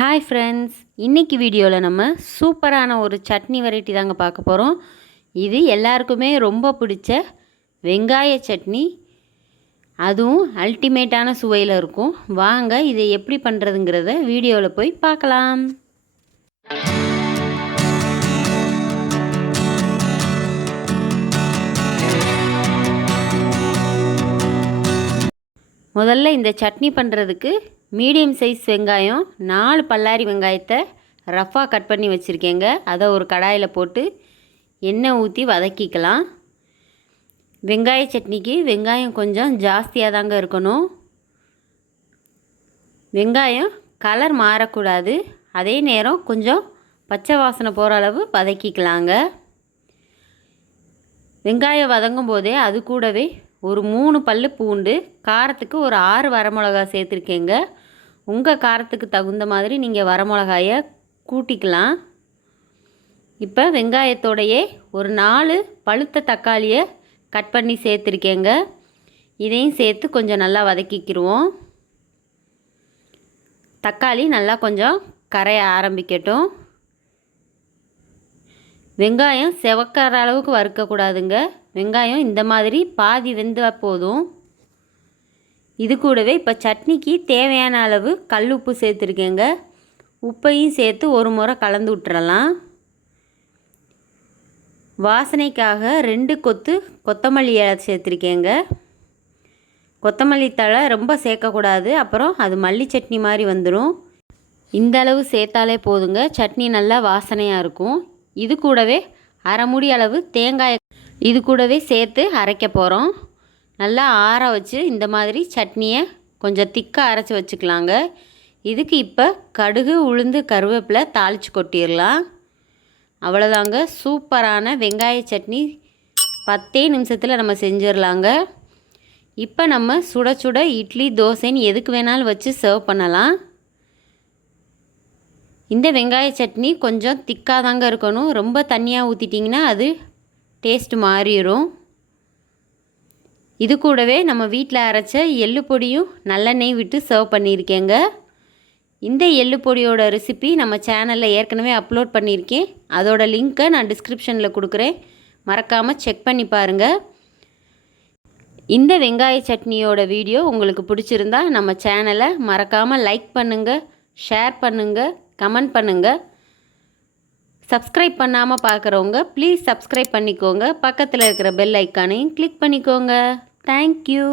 Hi friends இன்றைக்கி வீடியோவில் நம்ம சூப்பரான ஒரு சட்னி வெரைட்டி தாங்க பார்க்க போகிறோம் இது எல்லாருக்குமே ரொம்ப பிடிச்ச வெங்காய சட்னி. அதுவும் அல்டிமேட்டான சுவையில் இருக்கும். வாங்க இதை எப்படி பண்ணுறதுங்கிறத வீடியோவில் போய் பார்க்கலாம். முதல்ல இந்த சட்னி பண்ணுறதுக்கு மீடியம் சைஸ் வெங்காயம் நாலு பல்லாரி வெங்காயத்தை ரஃபாக கட் பண்ணி வச்சுருக்கேங்க. அதை ஒரு கடாயில் போட்டு எண்ணெய் ஊற்றி வதக்கிக்கலாம். வெங்காய சட்னிக்கு வெங்காயம் கொஞ்சம் ஜாஸ்தியாக தாங்க இருக்கணும். வெங்காயம் கலர் மாறக்கூடாது. அதே நேரம் கொஞ்சம் பச்சை வாசனை போகிற அளவு வதக்கிக்கலாங்க. வெங்காயம் வதங்கும் போதே அது கூடவே ஒரு மூணு பல் பூண்டு காரத்துக்கு ஒரு ஆறு வரமிளகா சேர்த்துருக்கேங்க. உங்கள் காரத்துக்கு தகுந்த மாதிரி நீங்கள் வரமிளகாயை கூட்டிக்கலாம். இப்போ வெங்காயத்தோடையே ஒரு நாலு பழுத்த தக்காளியை கட் பண்ணி சேர்த்துருக்கேங்க. இதையும் சேர்த்து கொஞ்சம் நல்லா வதக்கிக்கிடுவோம் தக்காளி நல்லா கொஞ்சம் கரைய ஆரம்பிக்கட்டும். வெங்காயம் செவக்கிற அளவுக்கு வறுக்கக்கூடாதுங்க வெங்காயம் இந்த மாதிரி பாதி வெந்தால் போதும். இது கூடவே இப்போ சட்னிக்கு தேவையான அளவு கல் உப்பு சேர்த்துருக்கேங்க. உப்பையும் சேர்த்து ஒரு முறை கலந்து விட்டுறலாம். வாசனைக்காக ரெண்டு கொத்து கொத்தமல்லி இலை சேர்த்துருக்கேங்க. கொத்தமல்லி தழை ரொம்ப சேர்க்கக்கூடாது. அப்புறம் அது மல்லி சட்னி மாதிரி வந்துடும் இந்த அளவு சேர்த்தாலே போதுங்க. சட்னி நல்லா வாசனையாக இருக்கும். இது கூடவே அரை முடி அளவு தேங்காய் இது கூடவே சேர்த்து அரைக்க போகிறோம் நல்லா ஆற வச்சு இந்த மாதிரி சட்னியை கொஞ்சம் திக்காக அரைச்சி வச்சுக்கலாங்க. இதுக்கு இப்போ கடுகு உளுந்து கருவேப்பிலை தாளித்து கொட்டிடலாம். அவ்வளோதாங்க சூப்பரான வெங்காய சட்னி பத்தே நிமிஷத்தில் நம்ம செஞ்சிடலாங்க. இப்போ நம்ம சுட சுட இட்லி தோசைன்னு எதுக்கு வேணாலும் வச்சு சர்வ் பண்ணலாம். இந்த வெங்காய சட்னி கொஞ்சம் திக்காக தாங்க இருக்கணும். ரொம்ப தண்ணியாக ஊற்றிட்டிங்கன்னா அது டேஸ்ட் மாறிடும் இது கூடவே நம்ம வீட்டில் அரைச்ச எள்ளு பொடியும் நல்லெண்ணெய் விட்டு சர்வ் பண்ணியிருக்கேங்க. இந்த எள்ளு பொடியோட ரெசிபி நம்ம சேனலில் ஏற்கனவே அப்லோட் பண்ணியிருக்கேன். அதோட லிங்க்கை நான் டிஸ்கிரிப்ஷனில் கொடுக்குறேன். மறக்காமல் செக் பண்ணி பாருங்கள் இந்த வெங்காய சட்னியோட வீடியோ உங்களுக்கு பிடிச்சிருந்தா நம்ம சேனலை மறக்காமல் லைக் பண்ணுங்கள் ஷேர் பண்ணுங்கள் கமெண்ட் பண்ணுங்கள் சப்ஸ்கிரைப் பண்ணாமல் பார்க்குறவங்க ப்ளீஸ் சப்ஸ்கிரைப் பண்ணிக்கோங்க. பக்கத்தில் இருக்கிற பெல் ஐக்கானையும் கிளிக் பண்ணிக்கோங்க. தேங்க்யூ